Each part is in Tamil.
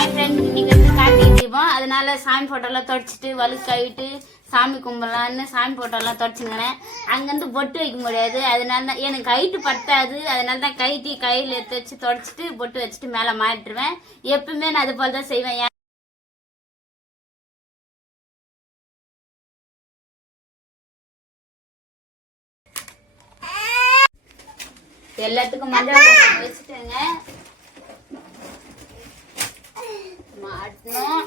ஹாய் ஃப்ரெண்ட் இன்னைக்கு வந்து கார்த்திகை தீபம். அதனால சாமி போட்டோலாம் தொடச்சிட்டு வழுக்கு கழுவிட்டு சாமி கும்பிடலான்னு சாமி போட்டோலாம் தொடச்சுங்கிறேன் அங்கேருந்து பொட்டு வைக்க முடியாது. அதனால தான் எனக்கு ஹைட்டு பத்தாது. அதனால தான் கைட்டி கையில் எடுத்து வச்சு தொடச்சிட்டு பொட்டு வச்சுட்டு மேலே மாட்டிடுவேன் எப்பவுமே நான் அது போல தான் செய்வேன். ஏன் எல்லாத்துக்கும் மஞ்சள் குங்குமம் வச்சுட்டேங்க மாட்டணும்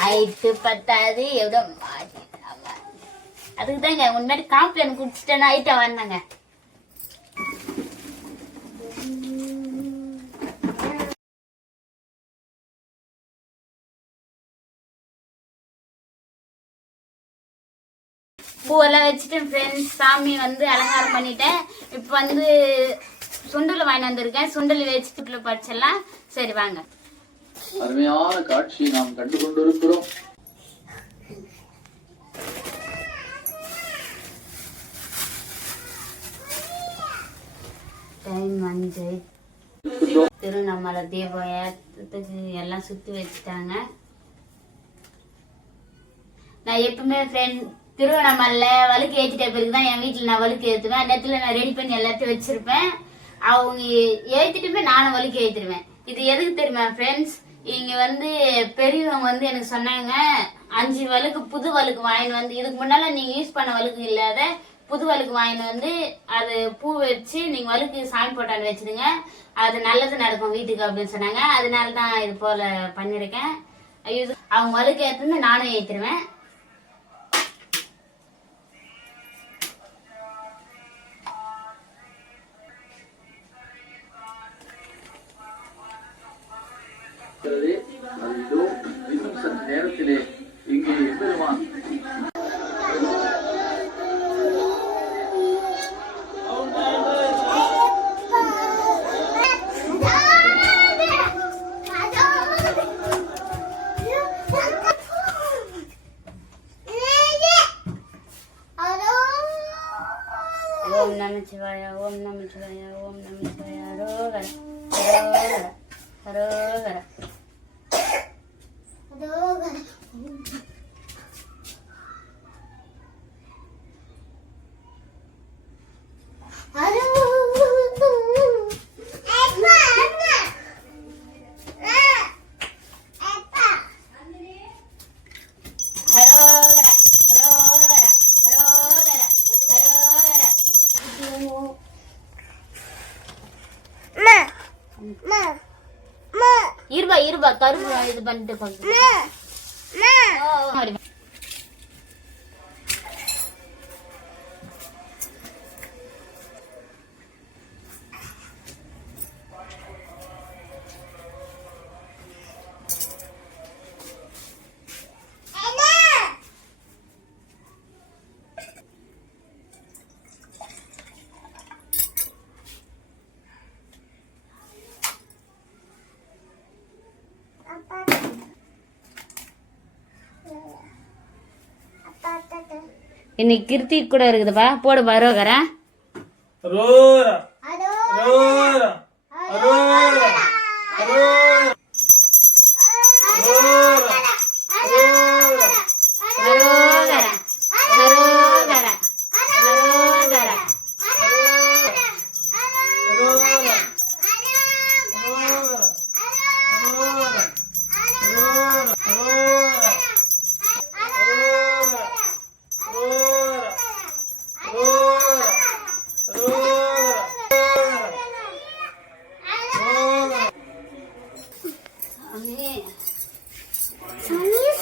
ஹைட்டு பத்தாது. எவ்வளோ அதுக்கு தாங்க முன்னாடி காம்ப்ளைண்ட் குடிச்சிட்டேன்னு ஹைட்டா வந்தாங்க. பூவெல்லாம் வச்சுட்டு ஃப்ரெண்ட்ஸ் சாமி வந்து அலங்காரம் பண்ணிட்டேன். இப்போ வந்து சுண்டல் வாங்கி வந்திருக்கேன். சுண்டல் வச்சுட்டு படிச்சிடலாம் சரி வாங்க. அருமையான காட்சியை நாம் கண்டு கொண்டிருக்கிறோம் டைம் வந்து திருவண்ணாமலை தீபம் ஏற்றத்துக்கு எல்லாம் சுற்றி வச்சுட்டாங்க. நான் எப்பவுமே ஃப்ரெண்ட் திருவண்ணாமலையில் வழுக்கு ஏற்றிட்ட பிறகு தான் என் வீட்டில் நான் வழுக்கு ஏற்றுவேன் நேரத்தில் நான் ரெடி பண்ணி எல்லாத்தையும் வச்சுருப்பேன். அவங்க ஏற்றிட்டுமே நானும் வழுக்கு ஏற்றிடுவேன் இது எதுக்கு தெரியுமா ஃப்ரெண்ட்ஸ் இங்கே வந்து பெரியவங்க வந்து எனக்கு சொன்னாங்க அஞ்சு வழுக்கு புது வழுக்கு வாங்கின்னு வந்து இதுக்கு முன்னால நீங்கள் யூஸ் பண்ண வழுக்கு இல்லாத புது வழுக்கு வாங்கின்னு வந்து அது பூ வச்சு நீங்க வழுக்கு சாமி போட்டான்னு வச்சிடுங்க. அது நல்லது நடக்கும் வீட்டுக்கு அப்படின்னு சொன்னாங்க. அதனால தான் இது போல பண்ணிருக்கேன் அவங்க வழுக்கு ஏற்றுன்னு நானும் ஏற்றிடுவேன் അതിലോ ഇന്നും നേരത്തിലെ എങ്കിൽ എന്തെല്ലാം ఓం నమ శివాయ ఓం నమ శివాయ ఓం నమ శివాయ హరోగర హరోగర హరోగర droga. Ma, ma. இருபா இருபா கரும்பு இது பண்ணிட்டு கொஞ்சம் இன்னைக்கு கிருத்தி கூட இருக்குதுப்பா போடு பரோகர!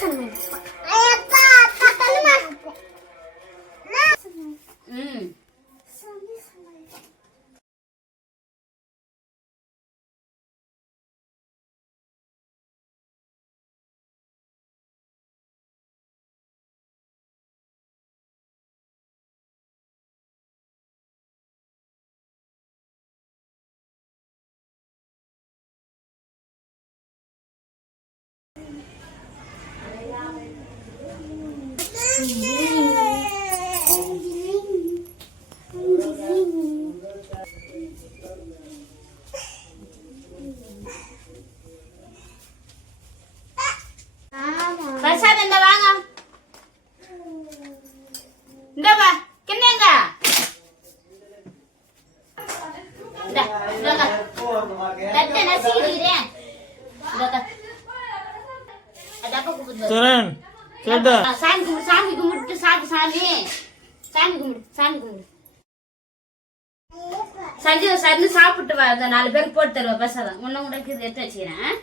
sanırım. Bak. பிரசாத் இந்த வாங்க இந்த வா கிண்ணங்க தட்டை நசிக்கிறேன் தப்பா கூப்பிடுறேன் கேட்டா. சாமி கும்பிடு சாமி கும்பிட்டு சாப்பிடு சாமி. சாமி கும்பிடு சாமி கும்பிடு. சஞ்சீவ சார் சாப்பிட்டு வா. நாலு பேருக்கு போட்டு தருவா பிரசாதம் உன்ன கூட எடுத்து வச்சுக்கிறேன்